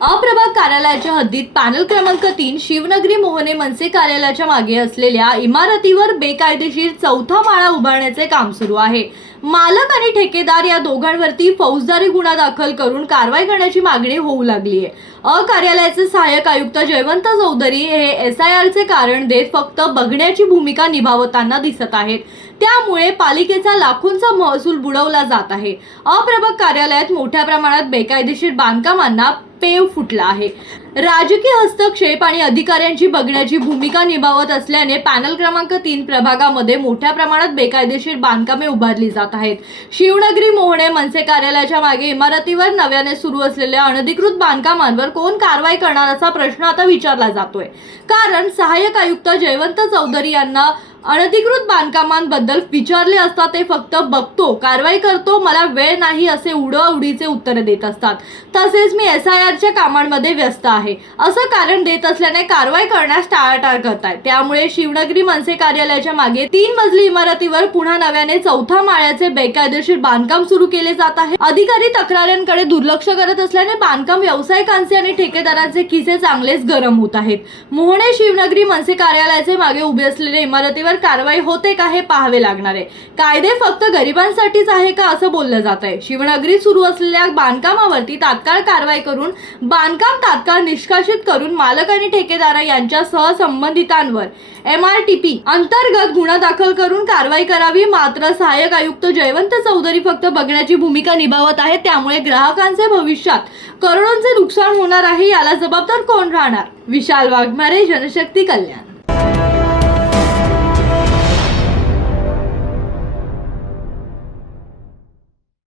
अप्रभाग कार्यालयाच्या हद्दीत पॅनल क्रमांक 3 शिवनगरी मोहने मनसे कार्यालयाच्या मागे असलेल्या इमारतीवर बेकायदेशीर चौथा माळा उभारण्याचे काम सुरू आहे। मालक आणि ठेकेदार या दोघांवरती फौजदारी गुन्हा दाखल करून कारवाई करण्याची मागणी होऊ लागली आहे। कार्यालयाचे सहाय्यक आयुक्त जयवंत चौधरी हे SIR चे कारण देत फक्त बघण्याची भूमिका निभावताना दिसत आहेत। त्यामुळे पालिकेचा लाखोंचा महसूल बुडवला जात आहे। अप्रभाग कार्यालयात मोठ्या प्रमाणात बेकायदेशीर बांधकामांना पेव फुटला आहे। राजकीय हस्तक्षेप आणि अधिकाऱ्यांची बघण्याची भूमिका निभावत असल्याने पॅनल क्रमांक 3 प्रभागामध्ये मोठ्या प्रमाणात बेकायदेशीर बांधकामे उभारली जात आहेत। शिवनगरी मोहने मनसे कार्यालयाच्या मागे इमारतीवर नव्याने सुरू असलेल्या अनधिकृत बांधकामांवर कोण कारवाई करणार असा प्रश्न आता विचारला जातोय। कारण सहाय्यक आयुक्त जयवंत चौधरी यांना अनधिकृत बांधकामांबद्दल विचारले असता ते फक्त बघतो, कारवाई करतो, मला वेळ नाही असे उडीचे उत्तर देत असतात। तसेच मी SIR च्या कामांमध्ये व्यस्त आहे असं कारण देत असल्याने कारवाई करण्यास टाळाटाळ करतायत। त्यामुळे शिवनगरी मनसे कार्यालयाच्या मागे 3 मजली इमारतीवर पुन्हा नव्याने चौथा माळ्याचे बेकायदेशीर बांधकाम सुरू केले जात आहे। अधिकारी तक्रारांकडे दुर्लक्ष करत असल्याने बांधकाम व्यावसायिकांचे आणि ठेकेदारांचे खिसे चांगलेच गरम होत आहेत। मोहने शिवनगरी मनसे कार्यालयाचे मागे उभे असलेल्या इमारतीवर कारवाई होते का हे पाहावे लागणार आहे। कायदे फक्त गरिबांसाठीच आहे का असं बोललं जात आहे। शिवनगरीत सुरू असलेल्या बांधकामावरती तात्काळ कारवाई करून बांधकाम तात्काळ निष्कासित करून मालक आणि ठेकेदार यांच्यासह संबंधितांवर MRTP अंतर्गत गुन्हा दाखल करून कारवाई करावी। मात्र सहाय्यक आयुक्त जयवंत चौधरी फक्त बघण्याची भूमिका निभावत आहेत। त्यामुळे ग्राहकांचे भविष्यात करोडोंचे नुकसान होणार आहे। याला जबाबदार कोण राहणार? विशाल वाघमारे, जनशक्ती कल्याण।